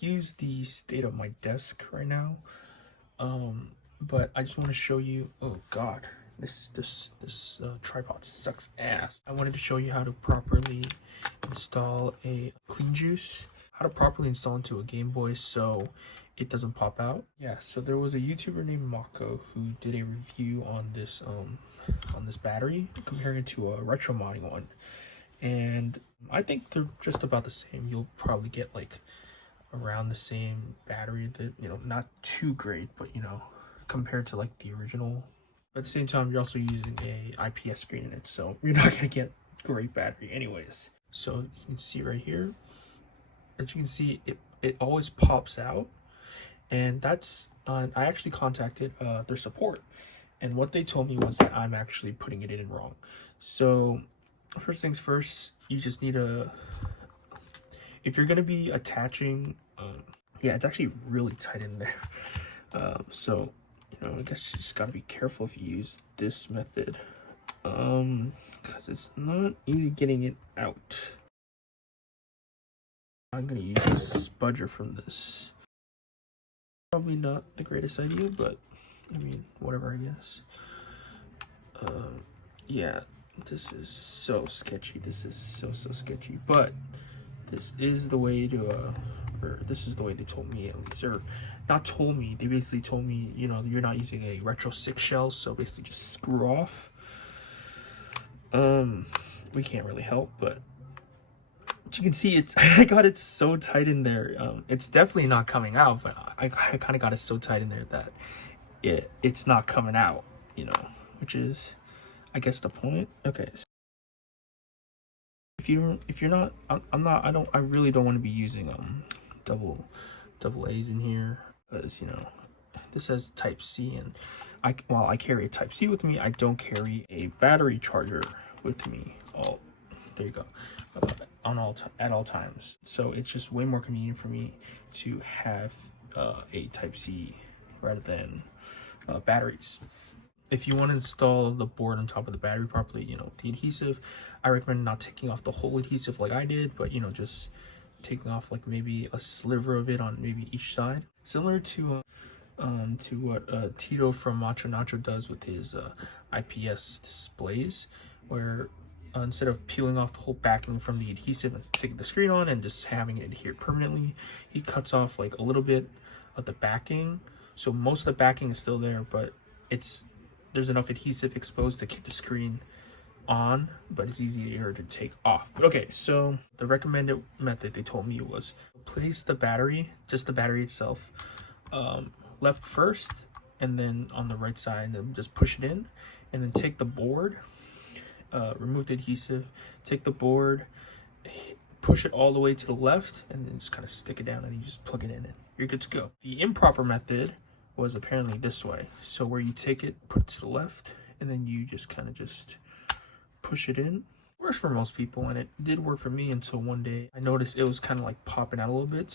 excuse the state of my desk right now, but I just want to show you. Oh God, this tripod sucks ass. I wanted to show you how to properly install a CleanJuice, how to properly install into a Game Boy so it doesn't pop out. Yeah, so there was a YouTuber named Mako who did a review on this battery, comparing it to a retro modding one, and I think they're just about the same. You'll probably get like around the same battery, that, you know, not too great, but you know, compared to like the original. But at the same time, you're also using a IPS screen in it, so you're not gonna get great battery anyways. So you can see right here, as you can see, it always pops out. And that's I actually contacted their support, and what they told me was that I'm actually putting it in wrong. So first things first, you just need if you're gonna be attaching, yeah, it's actually really tight in there. So, you know, I guess you just gotta be careful if you use this method, because it's not easy getting it out. I'm gonna use a spudger from this. Probably not the greatest idea, but I mean, whatever, I guess. Yeah, this is so sketchy. This is so sketchy, but this is the way to or this is the way they told me, at least. Or not told me, they basically told me, you know, you're not using a RetroSix shell, so basically just screw off. We can't really help, but you can see it's I got it so tight in there. It's definitely not coming out, but I kind of got it so tight in there that it's not coming out, you know, which is, I guess, the point. Okay, so if you're not, I really don't want to be using double A's in here, because, you know, this says Type C, and while I carry a Type C with me, I don't carry a battery charger with me. Oh, there you go. At all times, so it's just way more convenient for me to have a Type C rather than batteries. If you want to install the board on top of the battery properly, you know, the adhesive, I recommend not taking off the whole adhesive like I did, but, you know, just taking off like maybe a sliver of it on maybe each side, similar to what Tito from Macho Nacho does with his IPS displays, where instead of peeling off the whole backing from the adhesive and sticking the screen on and just having it adhere permanently, he cuts off like a little bit of the backing, so most of the backing is still there, but there's enough adhesive exposed to keep the screen on, but it's easier to take off. But okay, so the recommended method they told me was place the battery, just the battery itself, left first, and then on the right side, and then just push it in, and then take the board, remove the adhesive, take the board, push it all the way to the left, and then just kind of stick it down, and you just plug it in and you're good to go. The improper method was apparently this way, so where you take it, put it to the left, and then you just kind of just push it in. Works for most people, and it did work for me until one day I noticed it was kind of like popping out a little bit,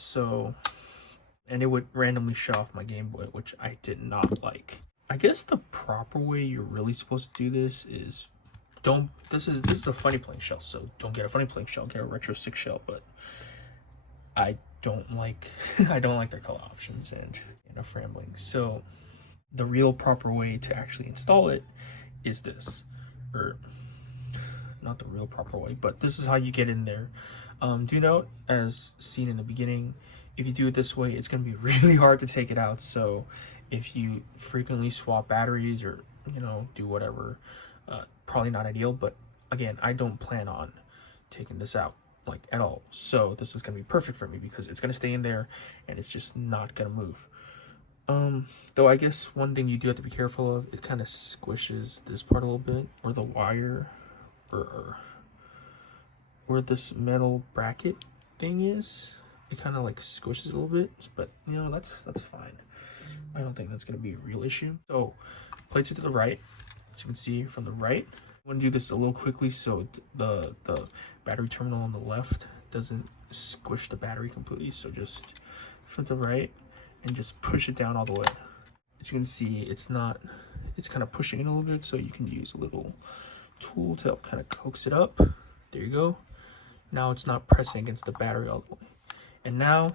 and it would randomly shut off my Game Boy, which I did not like. I guess the proper way you're really supposed to do this is this is a funny playing shell, so don't get a funny playing shell, get a RetroSix shell. But I don't like I don't like their color options and enough rambling. So the real proper way to actually install it is this, or not the real proper way, but this is how you get in there. Do note, as seen in the beginning, if you do it this way, it's going to be really hard to take it out. So if you frequently swap batteries or, you know, do whatever, probably not ideal. But again, I don't plan on taking this out like at all, so this is going to be perfect for me because it's going to stay in there and it's just not going to move. Though I guess one thing you do have to be careful of, it kind of squishes this part a little bit, or the wire, or where this metal bracket thing is, it kind of like squishes it a little bit, but you know, that's fine. I don't think that's going to be a real issue. So place it to the right, as you can see from the right. I want to do this a little quickly so the battery terminal on the left doesn't squish the battery completely. So just from the right and just push it down all the way. As you can see, it's kind of pushing it a little bit, so you can use a little tool to help kind of coax it up. There you go. Now it's not pressing against the battery all the way. And now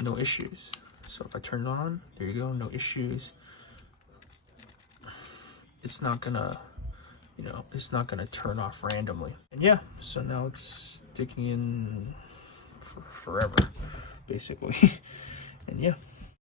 no issues. So if I turn it on, there you go, no issues. It's not gonna, you know, it's not gonna turn off randomly. And yeah, so now it's sticking in for forever, basically. And yeah.